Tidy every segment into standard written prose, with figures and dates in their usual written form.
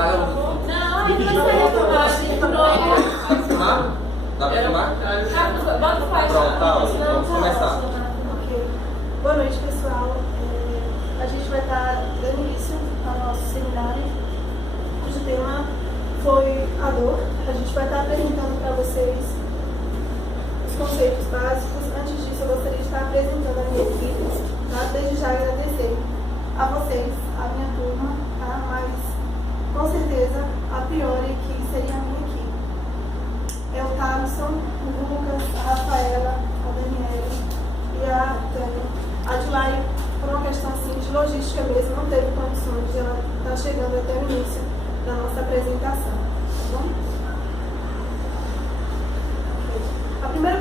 Apaga a luz. Não, ainda não sei. Dá pra filmar? Bota o flash. Pronto, tá ótimo. Vamos começar. Ok. Boa noite, pessoal. A gente vai estar dando início ao nosso seminário, cujo tema foi a dor. A gente vai estar apresentando para vocês os conceitos básicos. Antes disso, eu gostaria de estar apresentando a minha equipe, tá? Desde já agradecer a vocês, a minha turma, tá? Mas com certeza, a priori, que seria a minha equipe. É o Thaleson, o Lucas, a Rafaela, a Daniela e a Tânia. A Dilari, por uma questão assim, de logística mesmo, não teve condições de ela estar chegando até o início da nossa apresentação. Tá bom? O primeiro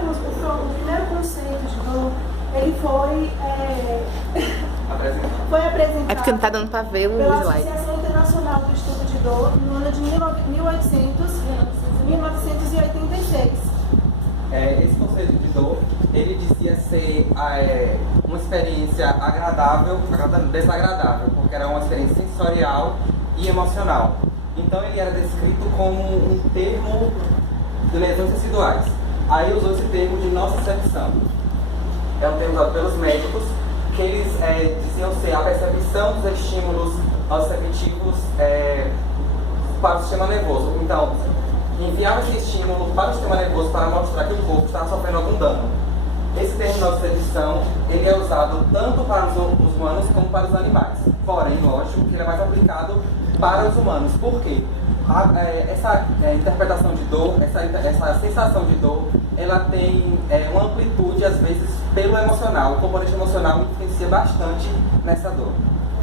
conceito de dor, ele foi apresentado É porque não tá dando pra ver o pela slide. Associação Internacional do Estudo de Dor no ano de 1986. Esse conceito de dor, ele dizia ser uma experiência agradável, desagradável, porque era uma experiência sensorial e emocional. Então ele era descrito como um termo de lesões residuais. Aí usou esse termo de nocicepção. É um termo usado pelos médicos, que eles diziam ser a percepção dos estímulos nociceptivos para o sistema nervoso. Então, enviava esse estímulo para o sistema nervoso para mostrar que o corpo estava sofrendo algum dano. Esse termo de nocicepção, ele é usado tanto para os humanos como para os animais. Porém, lógico que ele é mais aplicado para os humanos. Por quê? Essa interpretação de dor, essa sensação de dor, ela tem uma amplitude, às vezes, pelo emocional. O componente emocional influencia bastante nessa dor.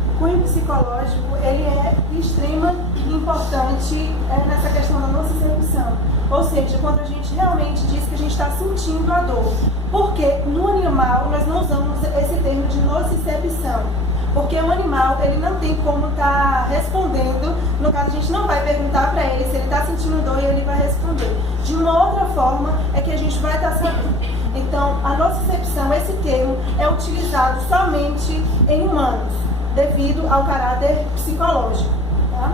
O cunho psicológico, ele é de extrema importância nessa questão da nocicepção. Ou seja, quando a gente realmente diz que a gente está sentindo a dor. Porque no animal nós não usamos esse termo de nocicepção. Porque o animal, ele não tem como estar respondendo. No caso, a gente não vai perguntar para ele se ele está sentindo dor e ele vai responder. De uma outra forma é que a gente vai estar sabendo. Então, a nocicepção, esse termo, é utilizado somente em humanos, devido ao caráter psicológico. Tá?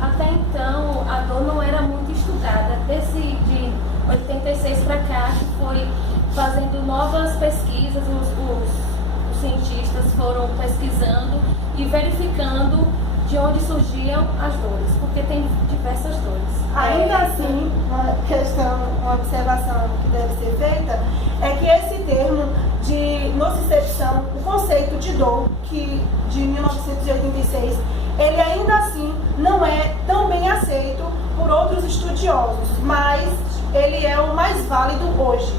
Até então, a dor não era muito estudada. De 86 para cá, que foi fazendo novas pesquisas, os cientistas foram pesquisando e verificando de onde surgiam as dores, porque tem diversas dores. Ainda assim, uma observação que deve ser feita é que esse termo de nocicepção, o conceito de dor, que de 1986, ele ainda assim não é tão bem aceito por outros estudiosos, mas ele é o mais válido hoje.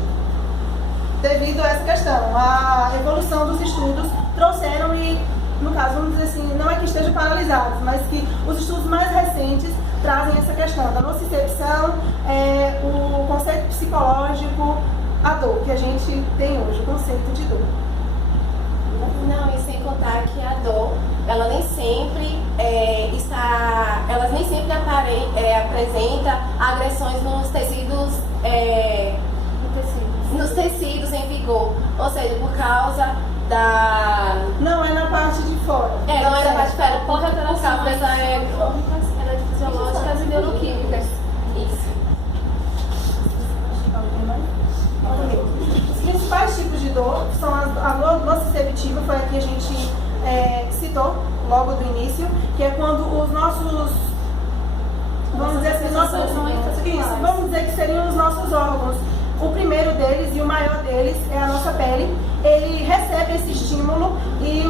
Devido a essa questão, a evolução dos estudos trouxeram e, no caso, vamos dizer assim, não é que esteja paralisado, mas que os estudos mais recentes trazem essa questão da nocicepção, o conceito psicológico, a dor que a gente tem hoje, o conceito de dor. Não, e sem contar que a dor, ela nem sempre apresenta agressões nos tecidos em vigor, ou seja, por causa da... Não, é na parte de fora. Não é na parte de fora, por causa dessas fisiológicas e neuroquímicas. Isso. Os principais tipos de dor são a dor nociceptiva, foi a que a gente citou logo do início, que é quando os nossos, vamos dizer assim, vamos dizer que seriam os nossos órgãos. O primeiro deles e o maior deles é a nossa pele. Ele recebe esse estímulo e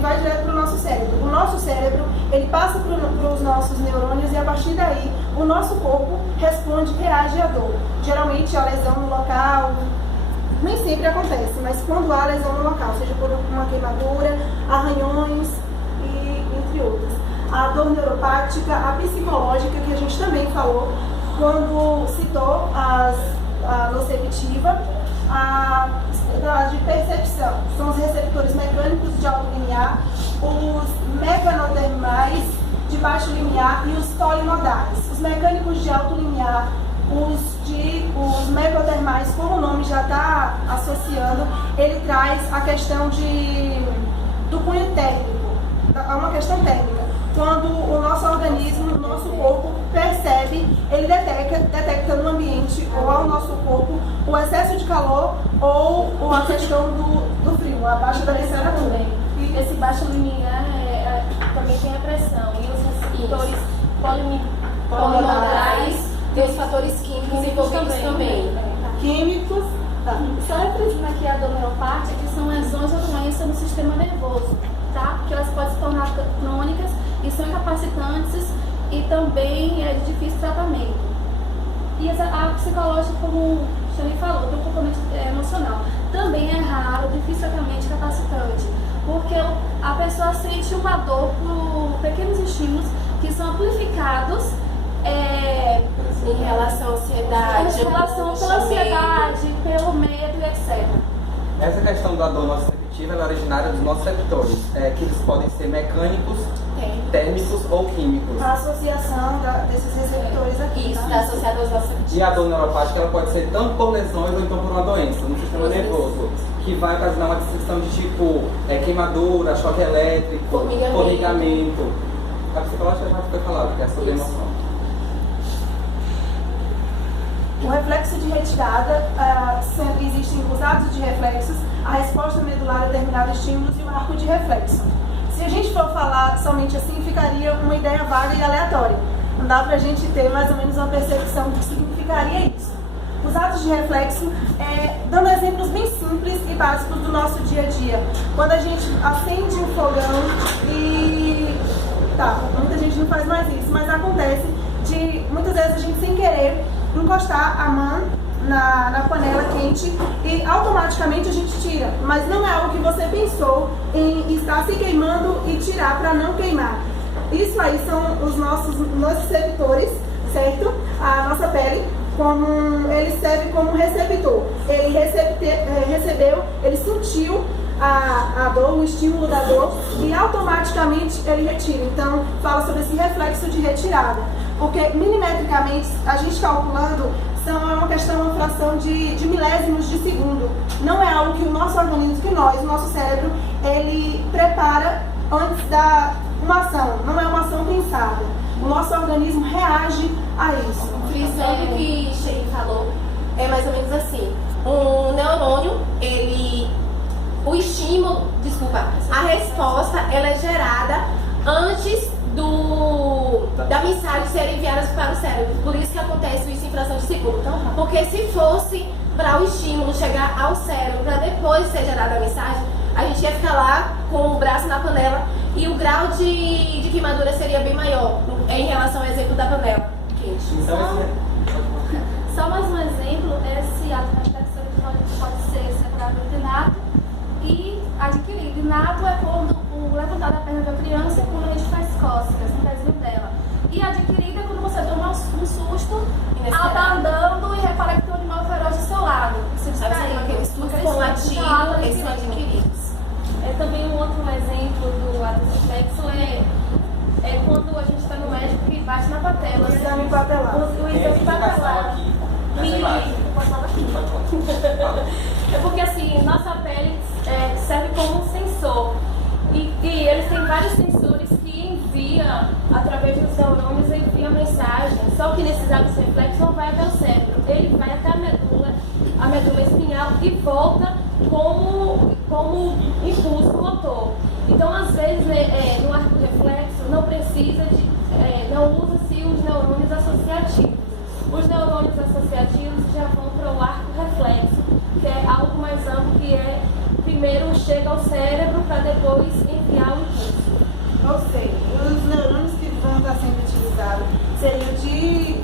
vai direto para o nosso cérebro. O nosso cérebro, ele passa para os nossos neurônios e a partir daí o nosso corpo responde, reage à dor. Geralmente a lesão no local, nem sempre acontece, mas quando há lesão no local, seja por uma queimadura, arranhões e entre outras. A dor neuropática, a psicológica, que a gente também falou, quando citou a nociceptiva, a de percepção, são os receptores mecânicos de alto limiar, os meganodermais de baixo limiar e os polinodais. Os mecânicos de alto limiar, os megadermais, como o nome já está associando, ele traz a questão do cunho térmico, é uma questão térmica. Quando o nosso organismo, nosso corpo percebe, ele detecta no ambiente ou ao nosso corpo o excesso de calor ou a questão do frio, a baixa da temperatura. E esse baixo limiar também tem a pressão. E os receptores polimodais e os fatores químicos envolvidos também. Químicos. Tá. Só refletindo aqui a dor neuropática, que são lesões ou doenças no sistema nervoso, tá? Porque elas podem se tornar crônicas e são incapacitantes e também é de difícil tratamento. E a psicológica, como o Xavier falou, tem um componente emocional. Também é raro, dificilmente capacitante, porque a pessoa sente uma dor por pequenos estímulos que são amplificados em relação à ansiedade, em relação pela ansiedade, pelo medo, etc. Essa questão da dor nociceptiva é originária dos nociceptores, que eles podem ser mecânicos, térmicos ou químicos. A associação desses receptores aqui. Isso, tá? está associado aos nociceptores. E a dor neuropática ela pode ser tanto por lesões ou então por uma doença no sistema nervoso, que vai ocasionar uma distinção de tipo queimadura, choque elétrico, formigamento. A psicológica já foi falado, que é sobre emoção. O reflexo de retirada, existem os atos de reflexos, a resposta medular a determinados estímulos e o arco de reflexo. Se a gente for falar somente assim, ficaria uma ideia vaga e aleatória. Não dá pra gente ter mais ou menos uma percepção do que significaria isso. Os atos de reflexo, dando exemplos bem simples e básicos do nosso dia a dia. Quando a gente acende um fogão e... Tá, muita gente não faz mais isso, mas acontece de muitas vezes a gente sem querer encostar a mão na panela quente e automaticamente a gente tira, mas não é algo que você pensou em estar se queimando e tirar para não queimar. Isso aí são os nossos nociceptores, certo? A nossa pele, ele serve como receptor. Ele recebeu, ele sentiu a dor, o estímulo da dor e automaticamente ele retira. Então, fala sobre esse reflexo de retirada. Porque milimetricamente, a gente calculando, é uma questão, uma fração de milésimos de segundo. Não é algo que o nosso organismo, o nosso cérebro, ele prepara antes da uma ação. Não é uma ação pensada. O nosso organismo reage a isso. Frisando o que Sheila falou, é mais ou menos assim. Um neurônio, a resposta, ela é gerada antes da mensagem ser enviada para o cérebro. Por isso que acontece isso em fração de segundo. Porque se fosse para o estímulo chegar ao cérebro, para depois ser gerada a mensagem, a gente ia ficar lá com o braço na panela e o grau de queimadura seria bem maior em relação ao exemplo da panela quente. Só mais um exemplo, esse ato reflexo pode ser seguramente inato e adquirido. Inato é quando o levantar da perna da criança é quando a gente faz cócegas no pezinho dela. E adquirida é quando você toma um susto, tá andando e repara que tem um animal feroz do seu lado. Você sabe aquele estudo com latido, esses são adquiridos. Também um outro exemplo do ato reflexo é quando a gente está no médico e bate na patela. O exame patelar. O exame patelar. É porque assim, nossa pele serve como um sensor. E eles têm vários sensores que enviam, através dos neurônios, enviam mensagem. Só que nesses atos reflexos não vai até o cérebro. Ele vai até a medula espinhal e volta como impulso motor. Então, às vezes, no arco reflexo, não usa-se os neurônios associativos. Os neurônios associativos já vão para o arco reflexo, que é algo mais amplo, que primeiro chega ao cérebro para depois enviar o impulso. Ou seja, os neurônios que vão estar sendo utilizados seriam de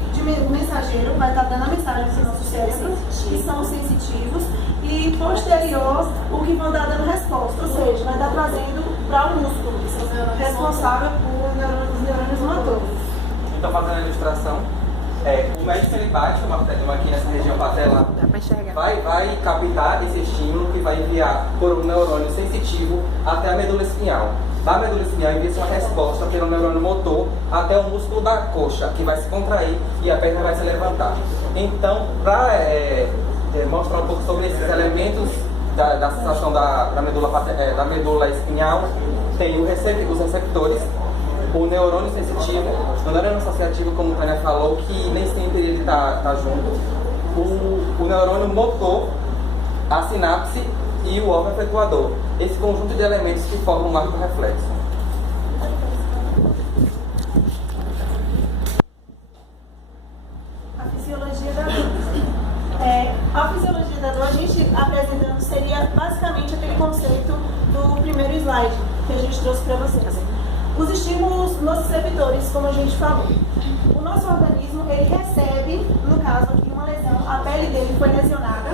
mensageiro, vai estar dando a mensagem para o nosso cérebro, que são sensitivos, e posterior, o que vão estar dando resposta, ou seja, vai estar trazendo para o músculo, responsável por os neurônios motores. Então, fazendo a ilustração, o médico ele bate uma aqui nessa região patelar, vai captar esse estímulo que vai enviar por um neurônio sensitivo até a medula espinhal. Da medula espinhal envia uma resposta pelo neurônio motor até o músculo da coxa, que vai se contrair e a perna vai se levantar. Então, para mostrar um pouco sobre esses elementos da sensação da medula espinhal, tem os receptores, o neurônio sensitivo, o uma neurônio associativa, como a Tânia falou, que nem sempre ele está junto. O neurônio motor, a sinapse e o órgão efetuador. Esse conjunto de elementos que formam um marco reflexo. A fisiologia da dor. A fisiologia da dor, a gente apresentando, seria basicamente aquele conceito do primeiro slide que a gente trouxe para vocês. Os estímulos nociceptores, como a gente falou. O nosso organismo, ele recebe, no caso aqui, uma lesão, a pele dele foi lesionada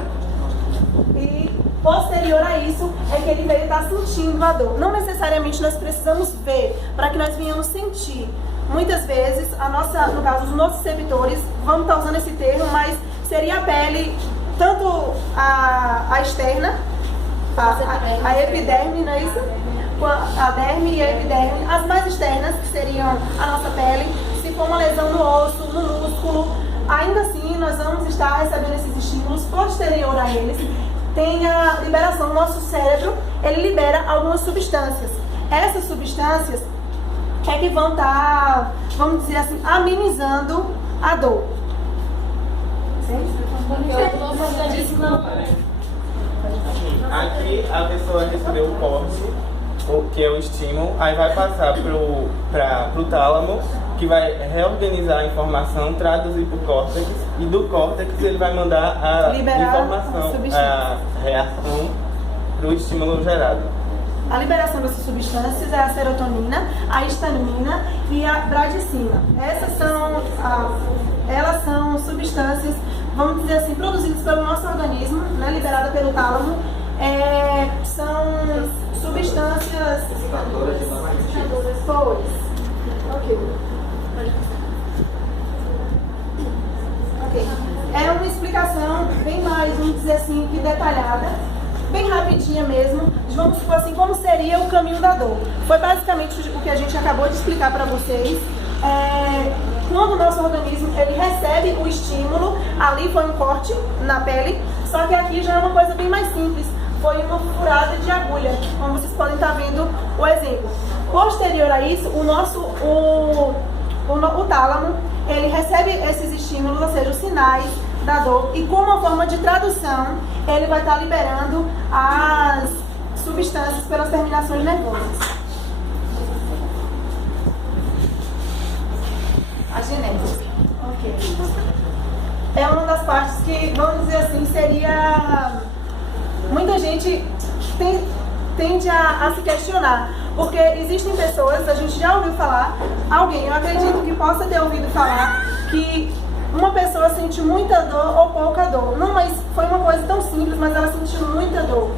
e posterior a isso é que ele veio estar sentindo a dor. Não necessariamente nós precisamos ver para que nós venhamos sentir. Muitas vezes, no caso, os nociceptores, vamos estar usando esse termo, mas seria a pele, tanto a externa, a epiderme, não é isso? A derme e a epiderme, as mais externas, que seriam a nossa pele. Se for uma lesão no osso, no músculo, ainda assim nós vamos estar recebendo esses estímulos. Posterior a eles, tem a liberação. O nosso cérebro, ele libera algumas substâncias. Essas substâncias é que vão estar, vamos dizer assim, amenizando a dor. Aqui a pessoa recebeu o corte, que é o estímulo, aí vai passar pro tálamo, que vai reorganizar a informação, traduzir para o córtex, e do córtex ele vai mandar a informação, a reação para o estímulo gerado. A liberação dessas substâncias é a serotonina, a histamina e a bradicina. Elas são substâncias, vamos dizer assim, produzidas pelo nosso organismo, né, liberadas pelo tálamo. São substâncias Excitadoras de dor. Pois. Ok. É uma explicação bem mais, vamos dizer assim, que detalhada, bem rapidinha mesmo, vamos supor assim, como seria o caminho da dor. Foi basicamente o que a gente acabou de explicar para vocês. Quando o nosso organismo ele recebe o estímulo, ali foi um corte na pele, só que aqui já é uma coisa bem mais simples. Foi uma furada de agulha, como vocês podem estar vendo o exemplo. Posterior a isso, o tálamo, ele recebe esses estímulos, ou seja, os sinais da dor, e como uma forma de tradução, ele vai estar liberando as substâncias pelas terminações nervosas. A genética. Ok. É uma das partes que, vamos dizer assim, seria... Muita gente tende a se questionar, porque existem pessoas, a gente já ouviu falar, eu acredito que possa ter ouvido falar, que uma pessoa sente muita dor ou pouca dor. Não, mas foi uma coisa tão simples, mas ela sentiu muita dor.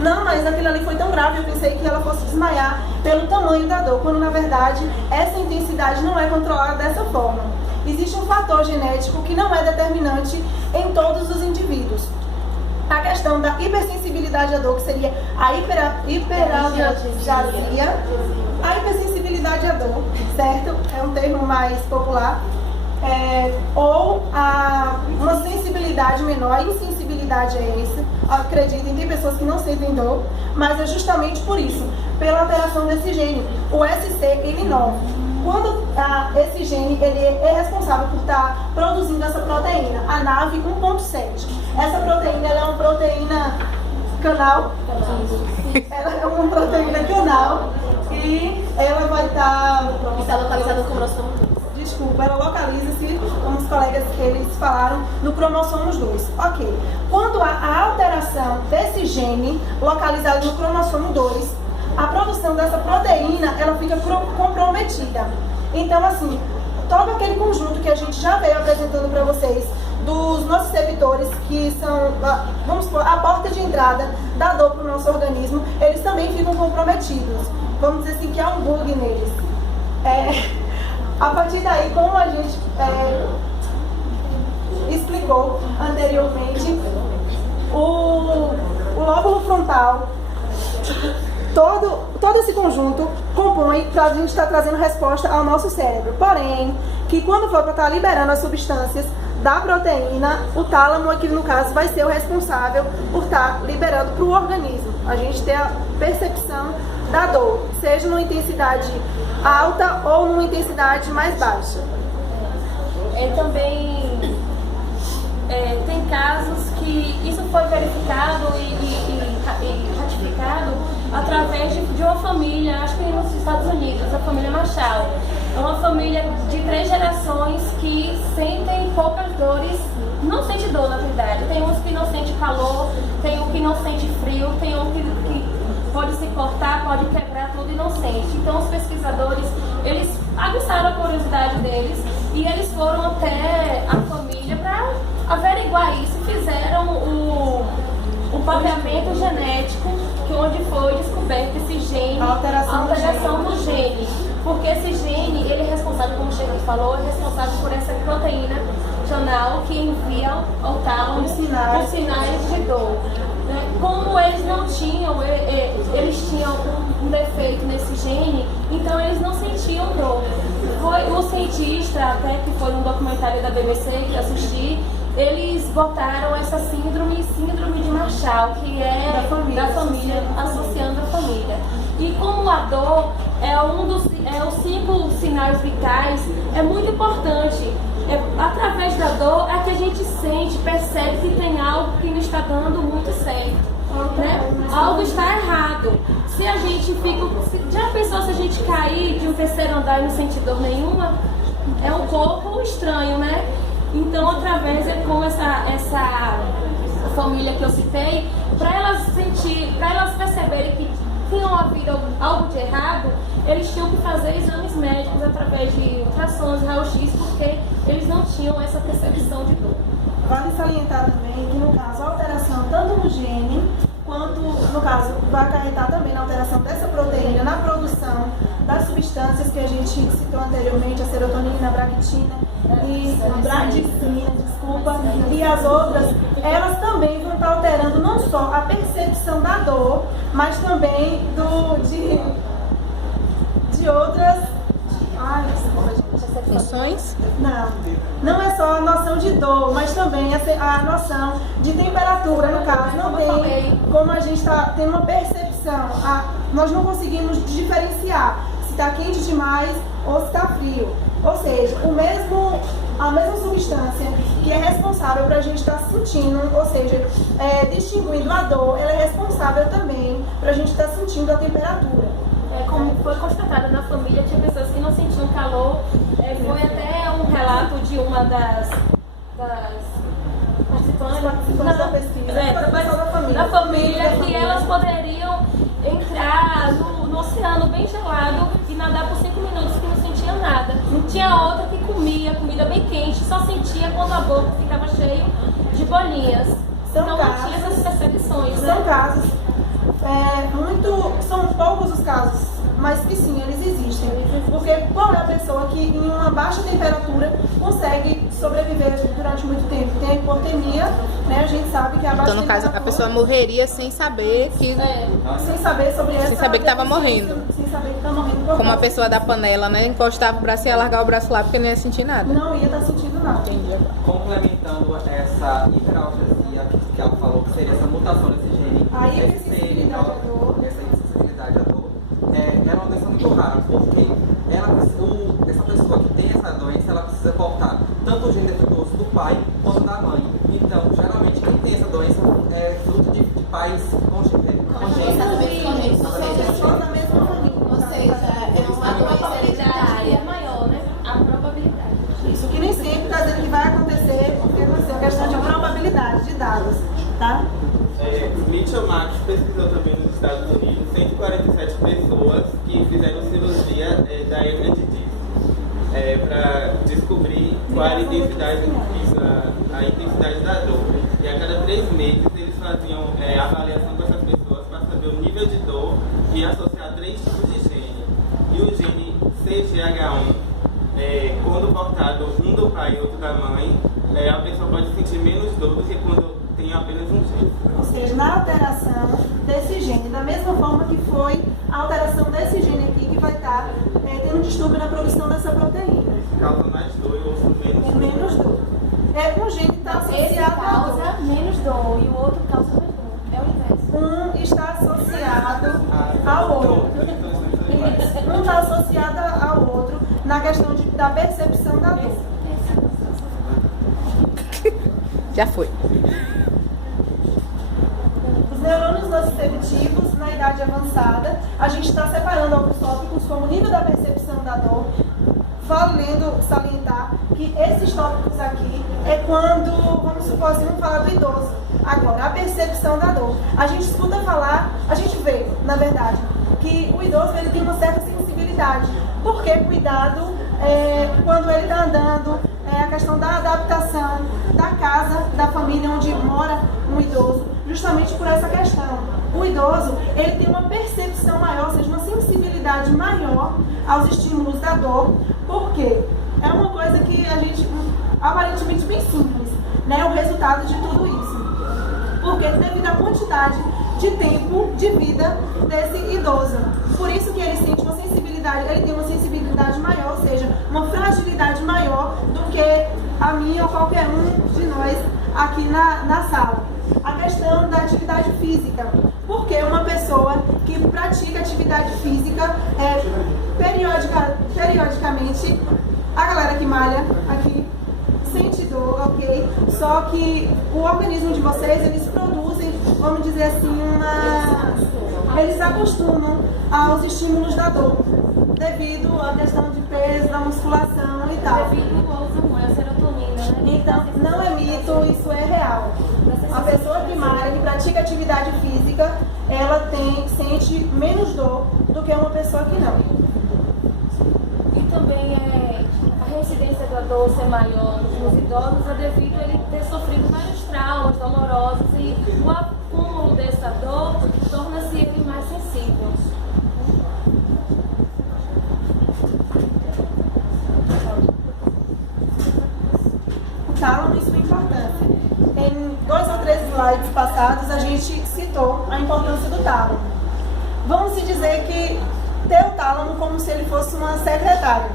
Não, mas aquilo ali foi tão grave, eu pensei que ela fosse desmaiar pelo tamanho da dor, quando na verdade essa intensidade não é controlada dessa forma. Existe um fator genético que não é determinante em todos os indivíduos. A questão da hipersensibilidade à dor, que seria a hiperalgesia, a hipersensibilidade à dor, certo? É um termo mais popular. Ou uma sensibilidade menor, a insensibilidade é essa. Acreditem, tem pessoas que não sentem dor, mas é justamente por isso, pela alteração desse gene, o SCN9. Quando esse gene ele é responsável por estar produzindo essa proteína, a NAV 1.7. Essa proteína ela é uma proteína canal. Ela é uma proteína canal e ela vai estar... Está localizada no cromossomo 2. Desculpa, ela localiza-se, como os colegas eles falaram, no cromossomo 2. Ok. Quando há a alteração desse gene localizado no cromossomo 2, a produção dessa proteína ela fica comprometida. Então, assim, todo aquele conjunto que a gente já veio apresentando para vocês, dos nociceptores, que são, vamos supor, a porta de entrada da dor para o nosso organismo, eles também ficam comprometidos. Vamos dizer assim que há um bug neles. A partir daí, como a gente explicou anteriormente, o lóbulo frontal, todo esse conjunto compõe para a gente estar trazendo resposta ao nosso cérebro. Porém, que quando for para estar liberando as substâncias da proteína, o tálamo aqui no caso vai ser o responsável por estar liberando para o organismo. A gente ter a percepção da dor, seja numa intensidade alta ou numa intensidade mais baixa. Também tem casos que isso foi verificado e ratificado através de uma família, acho que nos Estados Unidos, a família Marshall. É uma família de 3 gerações que sentem poucas dores, não sente dor na verdade. Tem uns que não sente calor, tem um que não sente frio, tem um que pode se cortar, pode quebrar tudo e não sente. Então os pesquisadores, eles aguçaram a curiosidade deles e eles foram até a família para averiguar isso, fizeram o mapeamento genético, onde foi descoberto esse gene, a alteração do gene. Porque esse gene, ele é responsável, como o Shirley falou, é responsável por essa proteína tonal que envia ao tálamo os sinais de dor. Como eles não tinham, eles tinham um defeito nesse gene, então eles não sentiam dor. Foi o cientista, até que foi num documentário da BBC que eu assisti, eles botaram essa síndrome de Marshall, que é da família, associando a família. E como a dor é os 5 sinais vitais, é muito importante. Através da dor é que a gente sente, percebe que tem algo que não está dando muito certo. Né? Algo está errado. Se a gente já pensou se a gente cair de um 3º andar e não sentir dor nenhuma? É um corpo estranho, né? Então, através como essa família que eu citei, para elas perceberem que tinham havido algo de errado, eles tinham que fazer exames médicos através de ultrassons, raio-x, porque eles não tinham essa percepção de dor. Vale salientar também que, no caso, a alteração tanto no gene, quanto, no caso, vai acarretar também na alteração dessa proteína, na produção das substâncias que a gente citou anteriormente, a serotonina, a bractina e a bradicina, e as outras, elas também vão estar alterando não só a percepção da dor, mas também de outras funções? Não é só a noção de dor, mas também a noção de temperatura, no caso. Não tem como a gente tem uma percepção, nós não conseguimos diferenciar se está quente demais ou se está frio. Ou seja, a mesma substância que é responsável para a gente estar sentindo, ou seja, distinguindo a dor, ela é responsável também para a gente estar sentindo a temperatura. Como foi constatado na família, tinha pessoas que não sentiam calor. Foi até um relato de uma das participantes da pesquisa, da família, que elas poderiam entrar no oceano bem gelado e nadar por 5 minutos que não sentia nada. Tinha outra que comia comida bem quente, só sentia quando a boca ficava cheia de bolinhas. Então não tinha essas percepções. São casos, são poucos os casos, mas que sim, eles existem. Porque qual é a pessoa que em uma baixa temperatura consegue sobreviver durante muito tempo? Tem a hipotermia, né? A gente sabe que a baixa Então, no caso, a pessoa morreria sem saber que... sem saber sobre essa... Sem saber que estava morrendo. Sem saber que estava morrendo. Como a pessoa da panela, né? Encostava o braço e ia largar o braço lá porque não ia sentir nada. Não ia estar sentindo nada. Entendi. Complementando essa hiperalgesia que ela falou, que seria essa mutação desse gene, a hipersensibilidade à dor. Essa hipersensibilidade à dor, é uma doença muito rara, porque essa pessoa que tem essa doença, ela precisa portar tanto o gene defeituoso do pai quanto da mãe. Então, geralmente, quem tem essa doença é fruto de pais congênitos. Ou seja, é uma doença hereditária maior, né? A probabilidade. Isso que nem sempre está dizendo que vai acontecer, porque não sei, é uma questão de probabilidade, de dados, tá? Mitchell Max pesquisou também nos Estados Unidos 147 pessoas que fizeram cirurgia da hernia de disco para descobrir qual era a intensidade da dor. E a cada 3 meses eles faziam a avaliação dessas pessoas para saber o nível de dor e associar 3 tipos de gene. E o gene CGH1, quando portado um do pai e outro da mãe, a pessoa pode sentir menos dor do que quando tem apenas um gene. Ou seja, na alteração desse gene, da mesma forma que foi a alteração desse gene aqui, que vai estar tendo um distúrbio na produção dessa proteína. Causa mais dor e o outro menos dor. Um gene está associado Esse causa menos dor e o outro causa mais dor. É o inverso. Um está associado ao outro. Um está associado da percepção da dor. Já foi. Os neurônios nociceptivos, na idade avançada, a gente está separando alguns tópicos como o nível da percepção da dor, valendo salientar que esses tópicos aqui é quando, vamos supor assim, vamos falar do idoso. Agora, a percepção da dor. A gente escuta falar, a gente vê, na verdade, que o idoso ele tem uma certa sensibilidade. Porque cuidado quando ele está andando, a questão da adaptação da casa, da família onde mora um idoso, justamente por essa questão. O idoso, ele tem uma percepção maior, ou seja, uma sensibilidade maior aos estímulos da dor, porque é uma coisa que a gente, aparentemente bem simples, né, o resultado de tudo isso. Porque devido à quantidade de tempo de vida desse idoso. Por isso que ele sente uma sensibilidade, ele tem uma sensibilidade maior, ou seja, uma fragilidade maior do que a minha ou qualquer um de nós aqui na sala. A questão da atividade física. Porque uma pessoa que pratica atividade física periodicamente, a galera que malha aqui sente dor, ok? Só que o organismo de vocês, eles produzem, vamos dizer assim, eles se acostumam aos estímulos da dor, devido à questão de peso, da musculação e tal. Devido ao uso muito, a serotonina, né? Então, não é mito, isso é real. A pessoa que malha, que pratica atividade física, ela sente menos dor do que uma pessoa que não. E também a reincidência da dor ser maior nos idosos é devido a ele ter sofrido vários traumas dolorosos e o acúmulo dessa dor torna-se ele mais sensível. O tálamo e sua importância. Em 2 ou 3 slides passados, a gente citou a importância do tálamo. Vamos se dizer que ter o tálamo como se ele fosse uma secretária.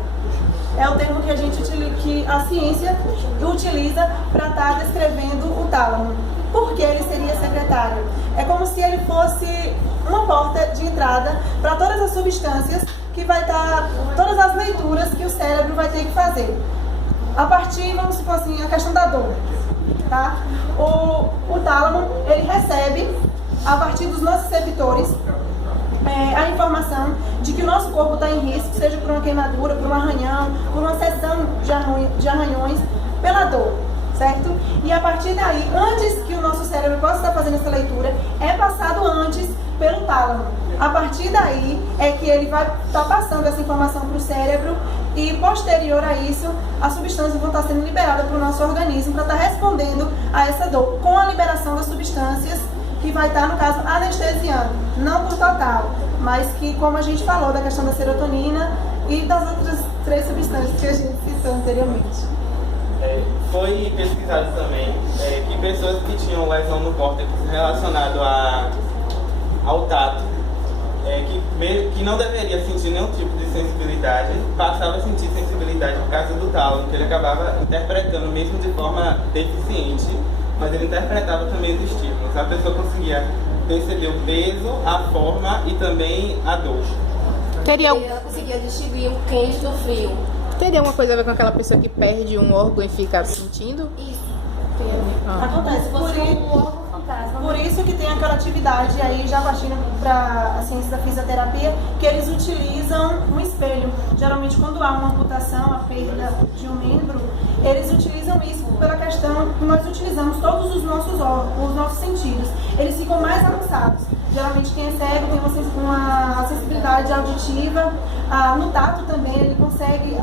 É o termo que a ciência utiliza para estar descrevendo o tálamo. Por que ele seria secretário? É como se ele fosse uma porta de entrada para todas as substâncias que vai estar, todas as leituras que o cérebro vai ter que fazer. A partir, vamos supor assim, a questão da dor. Tá? O tálamo, ele recebe, a partir dos nociceptores, a informação de que o nosso corpo está em risco, seja por uma queimadura, por um arranhão, por uma seção de arranhões, pela dor, certo? E a partir daí, antes que o nosso cérebro possa estar fazendo essa leitura, é passado antes pelo tálamo. A partir daí é que ele vai estar passando essa informação para o cérebro e, posterior a isso, as substâncias vão estar sendo liberadas para o nosso organismo para estar respondendo a essa dor, com a liberação das substâncias que vai estar, no caso, anestesiando, não por total, mas que, como a gente falou, da questão da serotonina e das outras 3 substâncias que a gente citou anteriormente. Foi pesquisado também que pessoas que tinham lesão no córtex relacionado ao tato, que não deveria sentir nenhum tipo de sensibilidade, passava a sentir sensibilidade por causa do tálamo, que ele acabava interpretando mesmo de forma deficiente, mas ele interpretava também os estímulos. A pessoa conseguia perceber o peso, a forma e também a dor. Ela conseguia distinguir o quente do frio. Teria alguma coisa a ver com aquela pessoa que perde um órgão e fica sentindo? Isso. Acontece por isso que tem aquela atividade aí, já partindo para a ciência da fisioterapia, que eles utilizam um espelho. Geralmente quando há uma amputação, a perda de um membro, eles utilizam isso pela questão que nós utilizamos todos os nossos órgãos, os nossos sentidos. Eles ficam mais avançados. Geralmente quem é cego tem uma sensibilidade auditiva, no tato também ele consegue,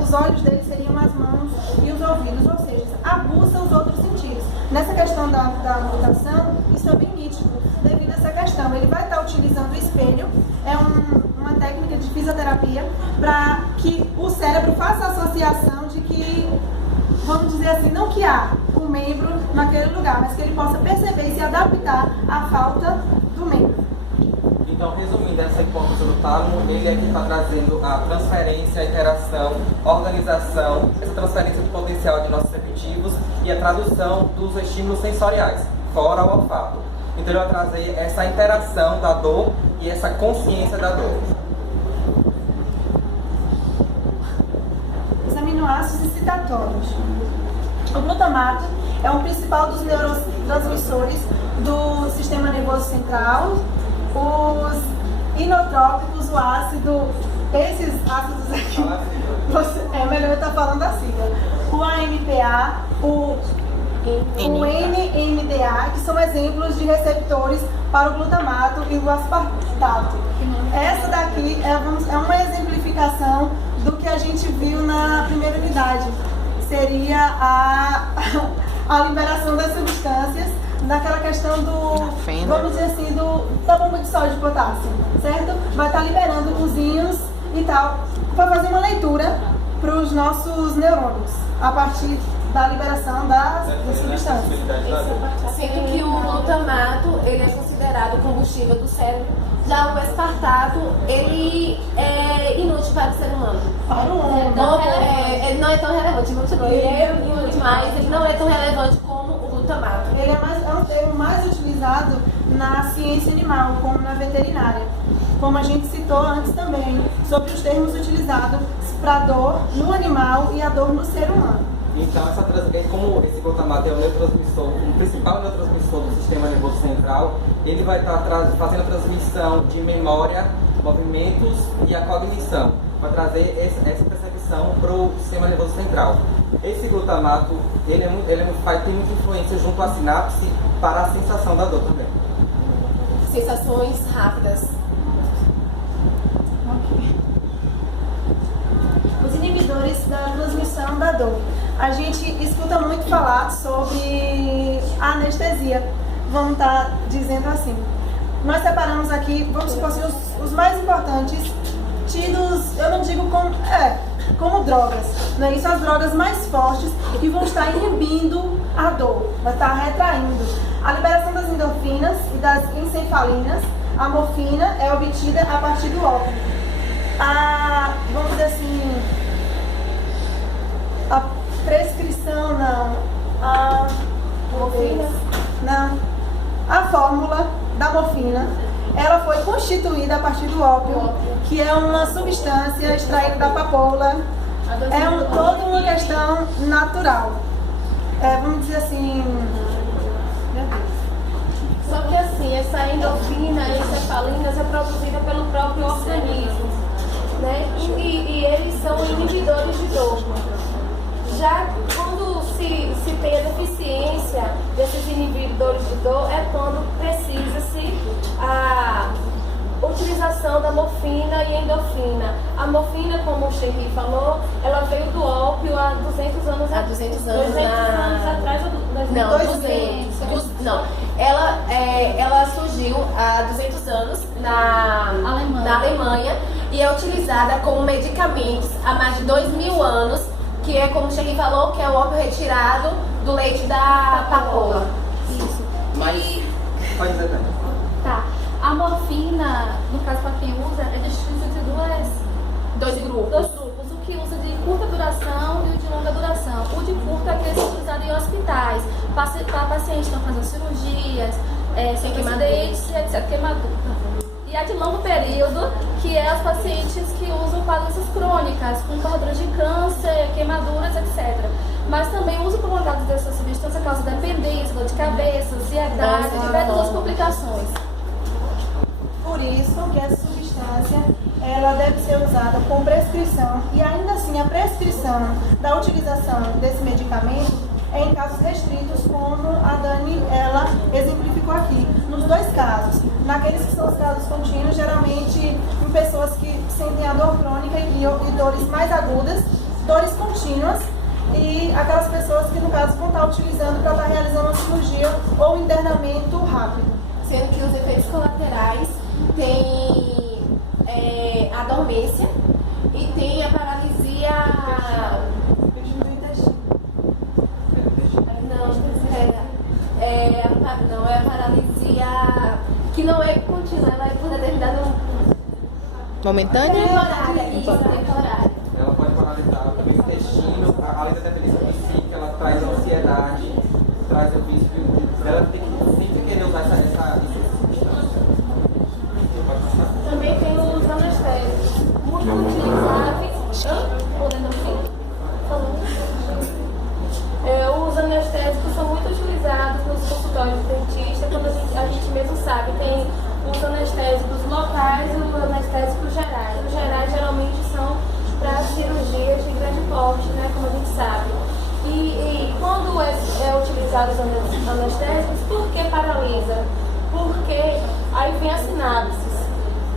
os olhos dele seriam as mãos e os ouvidos, ou seja, aguça os outros sentidos. Nessa questão da amputação, isso é bem nítido, devido a essa questão. Ele vai estar utilizando o espelho, é uma técnica de fisioterapia, para que o cérebro faça a associação de que, vamos dizer assim, não que há um membro naquele lugar, mas que ele possa perceber e se adaptar à falta do membro. Então, resumindo essa importância do tálamo, ele é que está trazendo a transferência, a interação, a organização, essa transferência do potencial de nociceptivos e a tradução dos estímulos sensoriais, fora o olfato. Então, ele vai trazer essa interação da dor e essa consciência da dor. potássicos excitatórios. O glutamato é um principal dos neurotransmissores do sistema nervoso central. Os inotrópicos, o ácido, esses ácidos aqui, é melhor eu estar falando a sigla. O AMPA, o NMDA, que são exemplos de receptores para o glutamato e o aspartato. Essa daqui é uma exemplificação do que a gente viu na primeira unidade. Seria a liberação das substâncias naquela questão do, vamos dizer assim, da bomba de sódio de potássio, certo? Vai estar liberando os íons e tal, para fazer uma leitura para os nossos neurônios, a partir da liberação das substâncias. Sendo que o glutamato, ele é considerado combustível do cérebro, já o aspartato, ele é inútil para o ser humano. Para o homem. Ele não é tão relevante, ele é inútil, mas ele não é tão relevante como o glutamato. Ele é um termo mais utilizado na ciência animal, como na veterinária. Como a gente citou antes também, sobre os termos utilizados para dor no animal e a dor no ser humano. Então, como esse glutamato é o neurotransmissor, o principal neurotransmissor do sistema nervoso central, ele vai estar fazendo a transmissão de memória, movimentos e a cognição, para trazer essa percepção para o sistema nervoso central. Esse glutamato, tem muita influência junto à sinapse para a sensação da dor também. Sensações rápidas. Os inibidores da transmissão da dor. A gente escuta muito falar sobre a anestesia. Vamos estar dizendo assim. Nós separamos aqui, vamos supor assim, os mais importantes, tidos, eu não digo como drogas, não é isso? As drogas mais fortes que vão estar inibindo a dor, vai estar retraindo. A liberação das endorfinas e das encefalinas, a morfina é obtida a partir do ópio. Vamos dizer assim, a prescrição morfina? Não. A fórmula da morfina, ela foi constituída a partir do ópio, que é uma substância extraída da papoula. Toda uma questão natural. Vamos dizer assim... Só que assim, essa endorfina e encefalinas é produzida pelo próprio organismo, né? E eles são inibidores de dor. Já quando se tem a deficiência desses inibidores de dor, é quando precisa-se a utilização da morfina e endorfina. A morfina, como o Xerri falou, ela veio do ópio há 200 anos atrás. 200 anos atrás ou Não, 200. Não. Ela surgiu há 200 anos na Alemanha e é utilizada como medicamentos há mais de 2.000 anos, que é, como o Xerri falou, que é o ópio retirado do leite da papoula. Isso. Mas, pode dizer também. Tá. A morfina, no caso para quem usa, é distribuída entre Dois grupos. O que usa de curta duração e o de longa duração. O de curta é aquele utilizado em hospitais, para pacientes que estão fazendo cirurgias, sem queimadeiros, etc. Queimadura. E a de longo período, que é as pacientes que usam para doenças crônicas, com quadros de câncer, queimaduras, etc. Mas também o uso prolongado dessa substância causa dependência, dor de cabeça, ansiedade, diversas outras complicações. Por isso que essa substância ela deve ser usada com prescrição, e ainda assim a prescrição da utilização desse medicamento é em casos restritos, como a Dani ela exemplificou aqui. Nos dois casos, naqueles que são os casos contínuos, geralmente em pessoas que sentem a dor crônica e dores mais agudas, dores contínuas, e aquelas pessoas que no caso vão estar utilizando para estar realizando uma cirurgia ou internamento rápido. Sendo que os efeitos colaterais tem a dormência e tem a paralisia. Não, é a paralisia que não é contínua, ela é por determinado Momentânea? temporária. Ela pode paralisar o intestino, além da dependência psíquica, ela traz ansiedade, traz o vício. Ela tem que sempre querer usar essa substância. Também tem os anestésicos, muito utilizáveis. Podendo ouvir? Falando. os anestésicos locais e os anestésicos gerais. Os gerais geralmente são para cirurgias de grande porte, né, como a gente sabe. E quando é utilizado os anestésicos, por que paralisa? Porque aí vem as sinapses.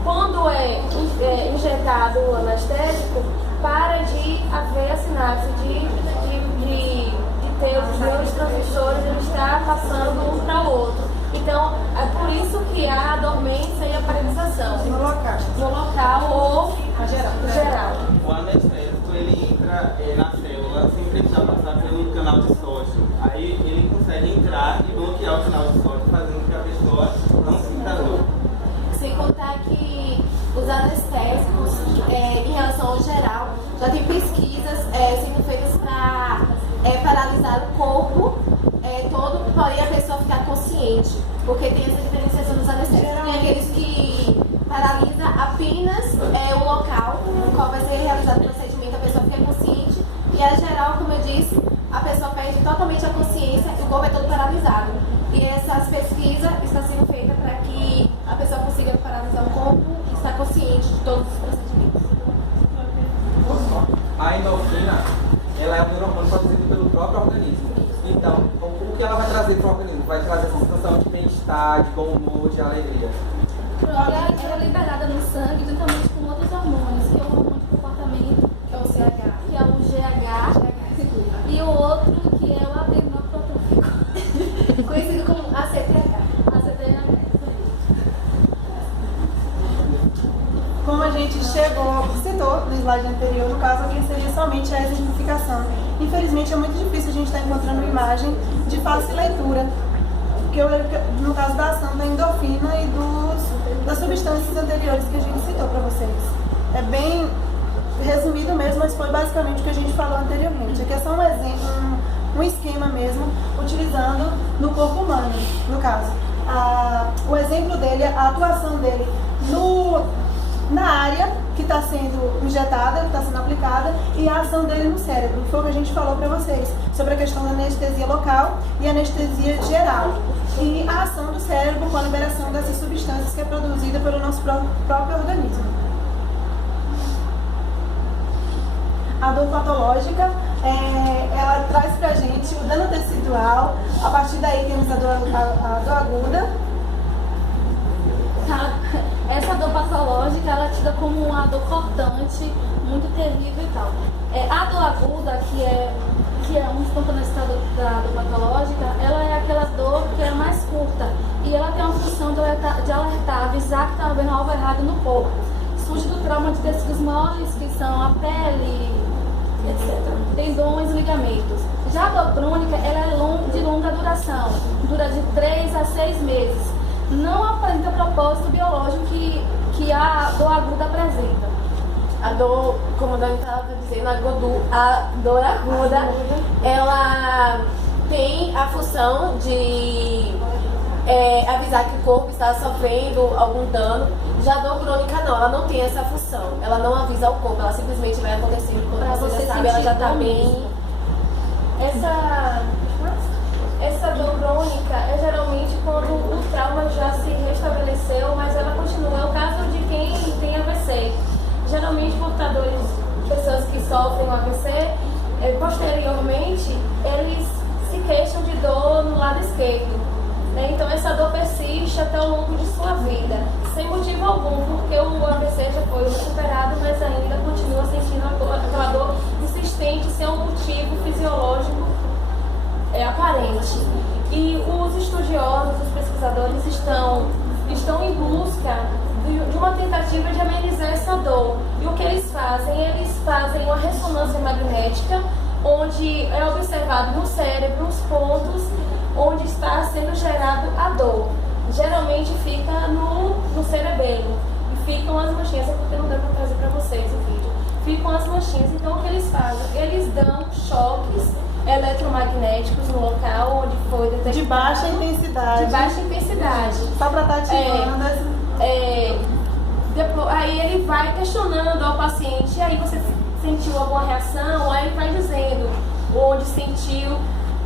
Quando é injetado o anestésico, para de haver a sinapse, de ter os neurotransmissores, ele está passando um para o outro. Então, é por isso que há a dormência e a paralisação. No local ou geral. O anestésico, ele entra na célula sem precisar passar pelo canal de sódio. Aí ele consegue entrar e bloquear o canal de sódio, fazendo com que a pessoa não sinta dor. Sem contar que os anestésicos, em relação ao geral, já tem pesquisas sendo feitas para paralisar o corpo todo, porém a pessoa ficar consciente. Porque tem essa diferenciação dos anestésicos. Tem aqueles que paralisa apenas o local no qual vai ser realizado o procedimento, a pessoa fica consciente. E a geral, como eu disse, a pessoa perde totalmente a consciência e o corpo é todo paralisado. E essas pesquisas estão sendo feitas para que a pessoa consiga paralisar o corpo e estar consciente de todos os procedimentos. A endorfina, ela é um neurohormônio produzido pelo próprio organismo. Então, o que ela vai trazer para o organismo? Vai trazer essa sensação de bem-estar, de bom humor, de alegria. Ela é liberada no sangue juntamente com outros hormônios, que é o hormônio de comportamento, que é o CH, que é o GH, e o outro que é o adrenocrotófico, Conhecido como ACTH. Como a gente citou no slide anterior, no caso aqui seria somente a exemplificação. Infelizmente é muito difícil a gente estar encontrando imagem de fácil leitura, porque eu lembro que, no caso da ação da endorfina e das substâncias anteriores que a gente citou para vocês. É bem resumido mesmo, mas foi basicamente o que a gente falou anteriormente. Aqui é só um exemplo, um esquema mesmo, utilizando no corpo humano, no caso. O exemplo dele, a atuação dele na área que está sendo injetada, que está sendo aplicada, e a ação dele no cérebro. Foi o que a gente falou para vocês, sobre a questão da anestesia local e anestesia geral. E a ação do cérebro com a liberação dessas substâncias que é produzida pelo nosso próprio organismo. A dor patológica, ela traz pra gente o dano tecidual. A partir daí temos a dor aguda. Essa dor patológica, ela é tida como uma dor cortante, muito terrível e tal. A dor aguda, que é um dos componentes da dor patológica, ela é aquela dor que é mais curta e ela tem uma função de alertar, avisar que está havendo algo errado no corpo. Surge do trauma de tecidos moles, que são a pele, etc. Tendões e ligamentos. Já a dor crônica, ela é de longa duração, dura de 3 a 6 meses. Não apresenta propósito biológico que a dor aguda apresenta. A dor, como a Dani estava dizendo, a dor aguda, ela tem a função de avisar que o corpo está sofrendo algum dano. Já a dor crônica não, ela não tem essa função. Ela não avisa o corpo, ela simplesmente vai acontecendo quando você já sabe, ela já está bem. Essa dor crônica é geralmente quando o trauma já se restabeleceu, mas ela continua. É o caso de quem tem AVC. Geralmente, portadores, pessoas que sofrem um AVC, posteriormente, eles se queixam de dor no lado esquerdo. Então, essa dor persiste até o longo de sua vida, sem motivo algum, porque o AVC já foi superado, mas ainda continua sentindo aquela dor insistente, sem um motivo fisiológico aparente. E os estudiosos, os pesquisadores estão em busca de uma tentativa de amenizar essa dor. E o que eles fazem? Eles fazem uma ressonância magnética, onde é observado no cérebro os pontos onde está sendo gerado a dor. Geralmente fica no cerebelo. E ficam as manchinhas, é porque não dá para trazer para vocês o vídeo. Ficam as manchinhas. Então o que eles fazem? Eles dão choques eletromagnéticos no local onde foi detectado. De baixa intensidade. De baixa intensidade. Só para estar ativando. Aí ele vai questionando ao paciente, e aí você sentiu alguma reação? Aí ele vai dizendo onde sentiu.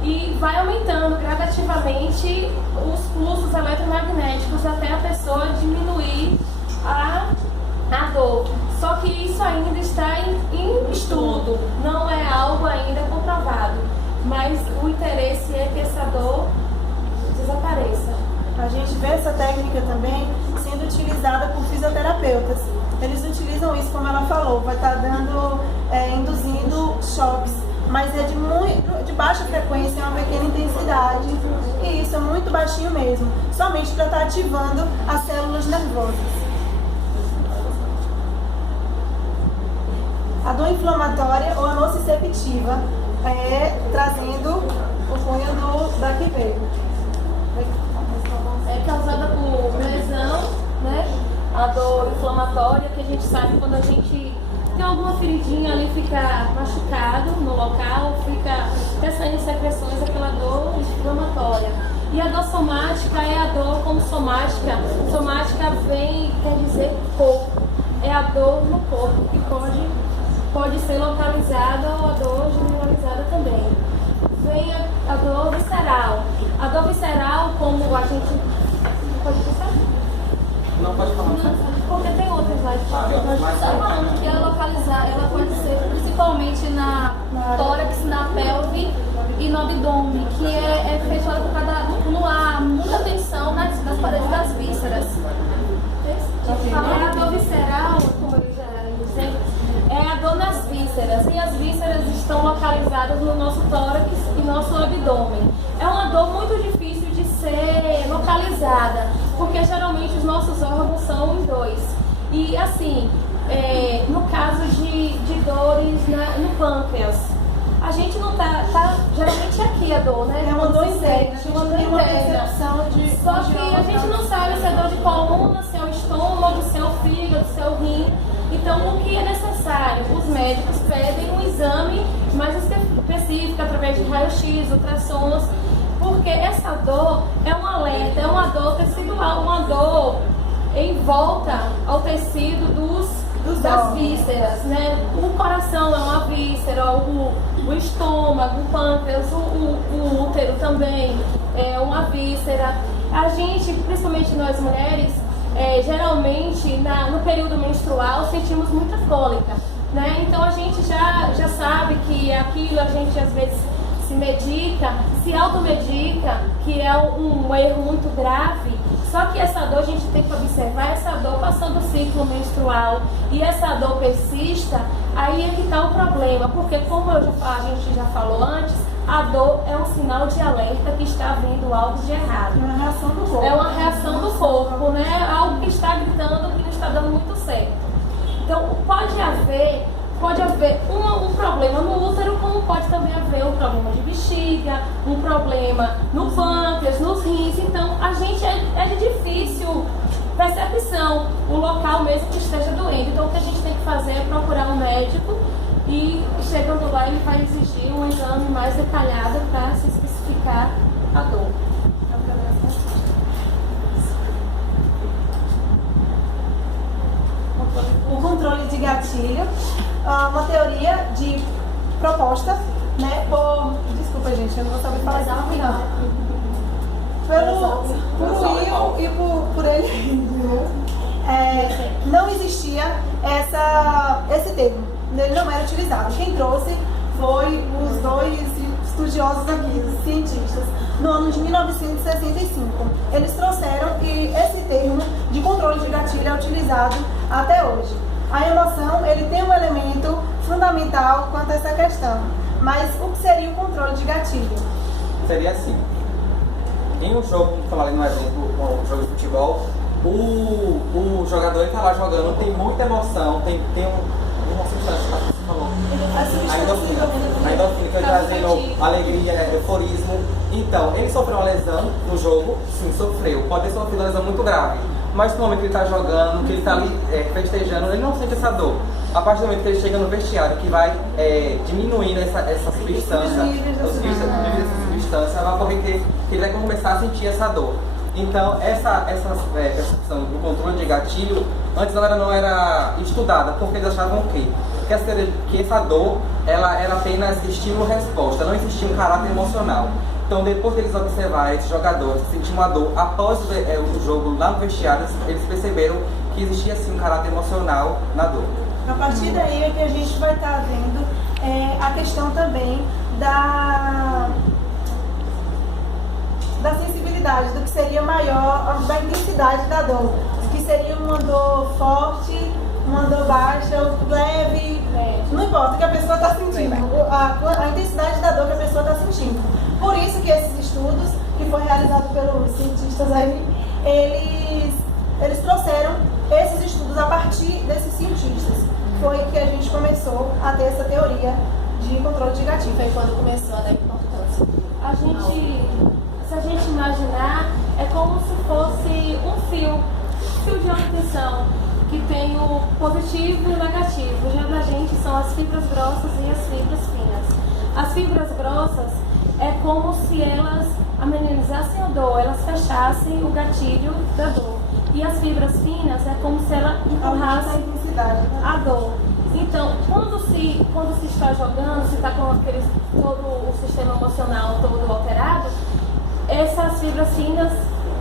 e vai aumentando gradativamente os pulsos eletromagnéticos até a pessoa diminuir a dor. Só que isso ainda está em estudo, não é algo ainda comprovado, mas o interesse é que essa dor desapareça. A gente vê essa técnica também sendo utilizada por fisioterapeutas. Eles utilizam isso, como ela falou, vai estar induzindo choques, mas é de baixa frequência, é uma pequena intensidade, e isso é muito baixinho mesmo, somente para estar ativando as células nervosas. A dor inflamatória ou a nociceptiva trazendo o cunho do braquiveio. É causada por lesão, né? A dor inflamatória, que a gente sabe quando a gente tem alguma feridinha ali, fica machucado no local, fica saindo secreções, aquela dor inflamatória. E a dor somática é a dor como somática. Somática quer dizer corpo. É a dor no corpo, que pode ser localizada ou a dor generalizada também. Vem a dor visceral. A dor visceral, como a gente... Pode passar? Não pode falar. Porque tem outras lá. Só falando que ela localizar, ela pode ser principalmente na tórax, na pelve e no abdômen, que é efetuada quando há muita tensão nas paredes das vísceras. A dor visceral, como eu já disse, é a dor nas vísceras, e as vísceras estão localizadas no nosso tórax e nosso abdômen. É uma dor muito difícil de ser localizada, porque geralmente os nossos órgãos são em dois. E assim, no caso de dores no pâncreas, a gente não tá geralmente aqui a dor, né? É uma dor interna, uma dor interna. Só que a gente não sabe se é dor de coluna, se é o estômago, se é o fígado, se é o rim. Então, o que é necessário? Os médicos pedem um exame mais específico, através de raio-x, ultrassons, porque essa dor é um alerta, é uma dor tecidual, uma dor em volta ao tecido das vísceras, né? O coração é uma víscera, o estômago, o pâncreas, o útero também é uma víscera. A gente, principalmente nós mulheres, geralmente no período menstrual sentimos muita cólica, né? Então a gente já sabe que aquilo a gente às vezes se medica, se automedica, que é um erro muito grave. Só que essa dor a gente tem que observar, essa dor passando o ciclo menstrual e essa dor persista, aí é que está o problema, porque como a gente já falou antes, a dor é um sinal de alerta que está havendo algo de errado. É uma reação do corpo. É uma reação do corpo, né? Algo que está gritando que não está dando muito certo. Então pode haver um problema no útero, como pode também haver um problema de bexiga, um problema no pâncreas, nos rins. Então a gente é de difícil percepção o local mesmo que esteja doente. Então o que a gente tem que fazer é procurar um médico e chegando lá ele vai exigir um exame mais detalhado para se especificar a dor. O controle de gatilho, uma teoria proposta, né, desculpa gente, eu não vou saber falar isso no final. Por Will e por ele, não existia esse termo, ele não era utilizado. Quem trouxe foi os dois estudiosos aqui, os cientistas, no ano de 1965. Eles trouxeram e esse termo de controle de gatilho é utilizado até hoje. A emoção, ele tem um elemento fundamental quanto a essa questão. Mas o que seria o controle de gatilho? Seria assim. Em um jogo, como ali no exemplo, um jogo de futebol, o jogador está lá jogando, tem muita emoção, tem uma substância que você falou. A endorfina, que vai trazendo alegria, euforismo. Então, ele sofreu uma lesão no jogo, sim, sofreu. Pode ter sofrido uma lesão muito grave. Mas no momento que ele está jogando, que ele está ali festejando, ele não sente essa dor. A partir do momento que ele chega no vestiário, que vai diminuindo essa substância, os níveis dessa substância, vai ocorrer que ele vai começar a sentir essa dor. Então, essa questão do controle de gatilho, antes ela não era estudada, porque eles achavam que que essa dor ela era apenas estímulo-resposta, não existia um caráter emocional. Então, depois que eles observaram esses jogadores que sentiam uma dor após o jogo lá no vestiário, eles perceberam que existia sim um caráter emocional na dor. A partir daí é que a gente vai estar vendo a questão também da sensibilidade, do que seria maior, da intensidade da dor. Que seria uma dor forte, uma dor baixa, leve, não importa o que a pessoa está sentindo, a intensidade da dor que a pessoa está sentindo. Por isso que esses estudos, que foi realizado pelos cientistas aí, eles trouxeram esses estudos a partir desses cientistas. Foi que a gente começou a ter essa teoria de controle de gatilho. Foi quando começou a dar importância. Se a gente imaginar, é como se fosse um fio de alta tensão, que tem o positivo e o negativo. Já da gente são as fibras grossas e as fibras finas. As fibras grossas é como se elas amenizassem a dor, elas fechassem o gatilho da dor. E as fibras finas é como se ela empurrasse a dor. Então, quando se está jogando, se está com todo o sistema emocional todo alterado, essas fibras finas,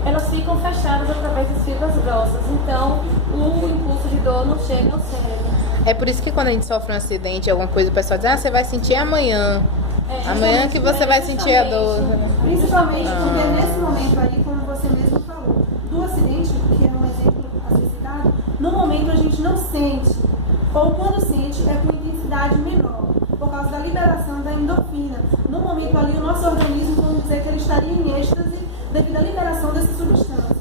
elas ficam fechadas através das fibras grossas. Então, o impulso de dor não chega ao cérebro. É por isso que quando a gente sofre um acidente, alguma coisa, o pessoal diz, você vai sentir amanhã. Amanhã que você vai sentir a dor. Principalmente porque nesse momento aí, como você mesmo falou, do acidente, que é um exemplo a ser citado, no momento a gente não sente, ou quando sente é com intensidade menor, por causa da liberação da endorfina. No momento ali, o nosso organismo, vamos dizer que ele estaria em êxtase devido à liberação dessas substâncias.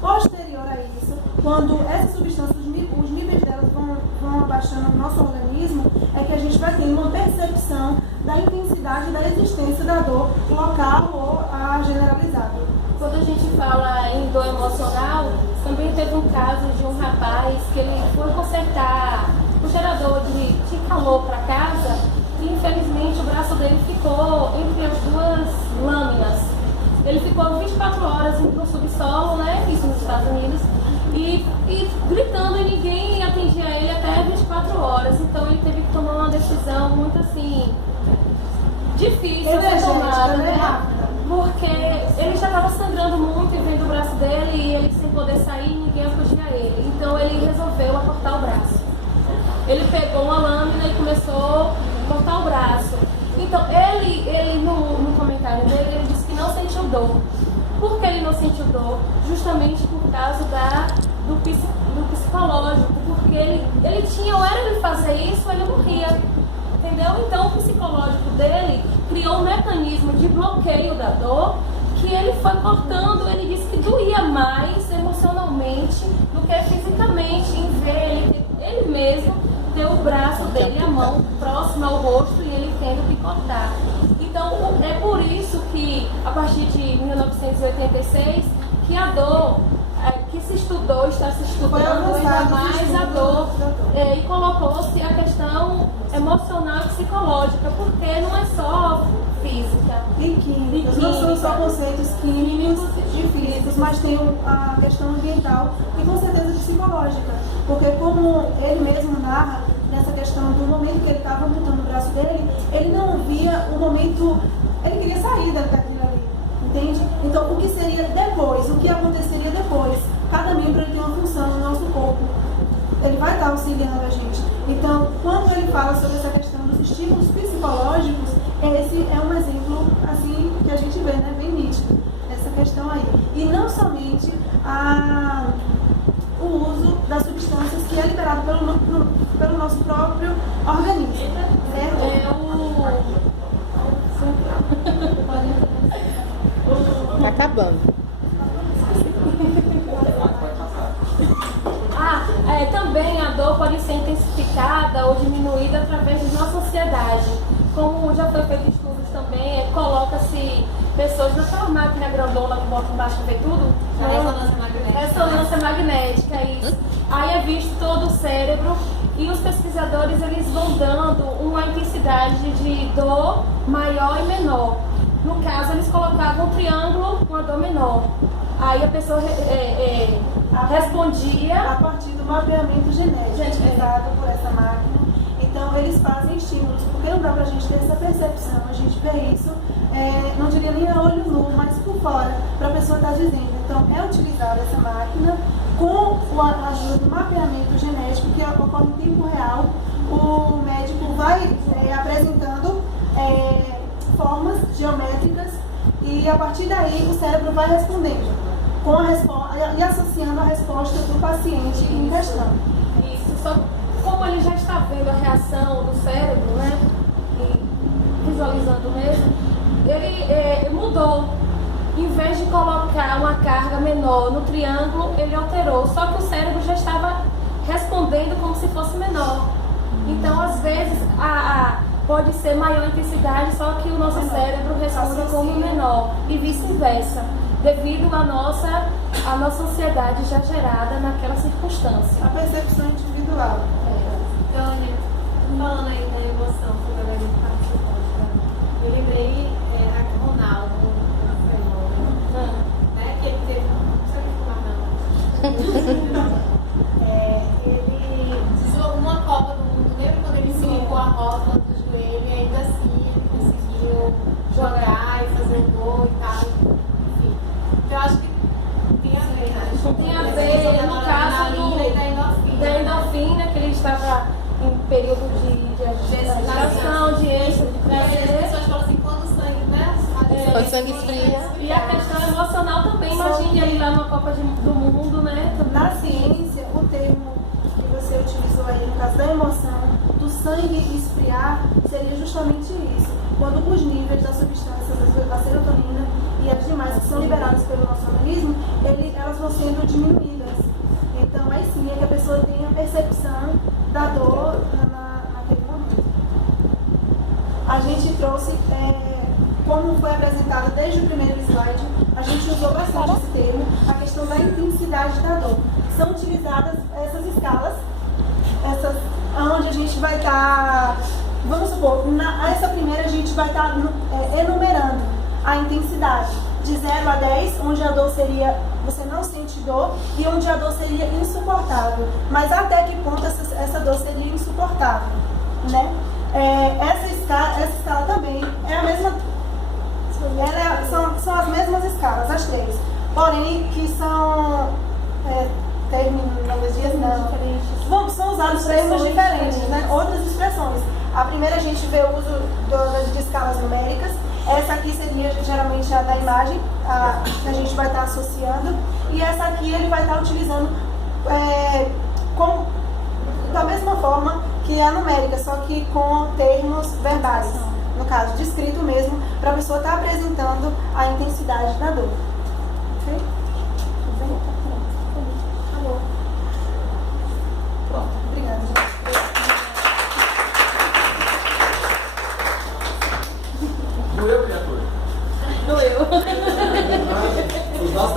Posterior a isso, quando essas substâncias, os níveis delas vão abaixando no nosso organismo, é que a gente vai ter uma percepção da intensidade da existência da dor local ou a generalizada. Quando a gente fala em dor emocional, também teve um caso de um rapaz que ele foi consertar o gerador de calor para casa e infelizmente o braço dele ficou entre as duas lâminas. Ele ficou 24 horas no subsolo, né, isso nos Estados Unidos, e gritando e ninguém atendia ele até 24 horas. Então ele teve que tomar uma decisão muito assim, difícil de ser tomada, né? Porque ele já estava sangrando muito e vendo o braço dele e ele sem poder sair, ninguém acudia ele. Então ele resolveu acortar o braço. Ele pegou uma lâmina e começou a cortar o braço. Então ele no comentário dele, ele disse que não sentiu dor. Por que ele não sentiu dor? Justamente por causa do psicológico. Porque ele tinha, ou era ele fazer isso, ou ele morria. Entendeu? Então o psicológico dele criou um mecanismo de bloqueio da dor que ele foi cortando. Ele disse que doía mais emocionalmente do que fisicamente em ver ele mesmo ter o braço dele, a mão próxima ao rosto e ele tendo que cortar. Então é por isso que a partir de 1986 que a dor que se estudou, está se estudando ainda mais a dor e colocou-se a questão emocional e psicológica, porque não é só física e química. Não são só conceitos químicos e físicos, mas tem a questão ambiental e com certeza psicológica, porque como ele mesmo narra nessa questão do momento que ele estava amputando o braço dele, ele não via o momento, ele queria sair daquilo ali, entende? Então o que seria depois, o que aconteceria depois? Cada membro tem uma função no nosso corpo, ele vai estar auxiliando a gente. Então, quando ele fala sobre essa questão dos estímulos psicológicos, esse é um exemplo assim que a gente vê, né, bem nítido, essa questão aí. E não somente o uso das substâncias que é liberado pelo nosso próprio organismo, certo? Tá acabando. Também a dor pode ser intensificada ou diminuída através de nossa ansiedade. Como já foi feito estudos também, coloca-se pessoas naquela máquina grandona que bota embaixo e vê tudo. Ressonância magnética. Ressonância magnética, isso. Aí é visto todo o cérebro e os pesquisadores eles vão dando uma intensidade de dor maior e menor. No caso, eles colocavam um triângulo com a dor menor. Aí a pessoa respondia a partir do mapeamento genético realizado por essa máquina. Então, eles fazem estímulos, porque não dá pra gente ter essa percepção, a gente vê isso, não diria nem a olho nu, mas por fora, para a pessoa estar dizendo. Então, é utilizada essa máquina com a ajuda do mapeamento genético que ocorre em tempo real. O médico vai apresentando formas geométricas e, a partir daí, o cérebro vai respondendo com e associando a resposta do paciente em questão. Isso, só como ele já está vendo a reação do cérebro, né, e visualizando mesmo, ele mudou. Em vez de colocar uma carga menor no triângulo, ele alterou. Só que o cérebro já estava respondendo como se fosse menor. Então, às vezes, pode ser maior intensidade, só que o nosso cérebro responde como menor. E vice-versa, devido à nossa ansiedade já gerada naquela circunstância. A percepção individual. Tânia, falando aí da emoção, sobre a lei participante, eu lembrei a Ronaldo, né, que ele teve, não sei o que falar, ele desviou uma Copa do Mundo, lembra quando ele se colocou a rótula do joelho e ainda assim ele conseguiu jogar e fazer o gol e tal, enfim. Então eu acho que tem a ver, né? Tem a ver, no caso da endorfina, que ele estava em período de agitação, de êxtase, de prazer. As pessoas falam assim, quando o sangue, né? Quando o sangue esfria. E a questão emocional também, imagine ele lá na Copa do Mundo, né? Na ciência, o termo que você utilizou aí, no caso da emoção, do sangue esfriar, seria justamente isso. Quando os níveis das substâncias, da serotonina e as demais que são liberadas pelo nosso organismo, elas vão sendo diminuídas. Então, aí sim é que a pessoa tem a percepção da dor naquele momento. A gente trouxe, como foi apresentado desde o primeiro slide, a gente usou bastante esse termo, a questão da intensidade da dor. São utilizadas essas escalas, onde a gente vai estar, vamos supor, essa primeira a gente vai estar enumerando a intensidade de 0 a 10, onde a dor seria, você não sente dor, e onde a dor seria insuportável. Mas até que ponto essa dor seria insuportável, né? Essa escala também é a mesma, são as mesmas escalas, as três, porém que são terminologias não, são usados termos diferentes, né? Outras expressões. A primeira a gente vê o uso de escalas numéricas. Essa aqui seria geralmente a da imagem, que a gente vai estar associando, e essa aqui ele vai estar utilizando da mesma forma que a numérica, só que com termos verbais, no caso, descrito mesmo, para a pessoa estar apresentando a intensidade da dor. Ok? Acabou. Pronto. Obrigada, gente. Doeu, criatura? Doeu. Os nossos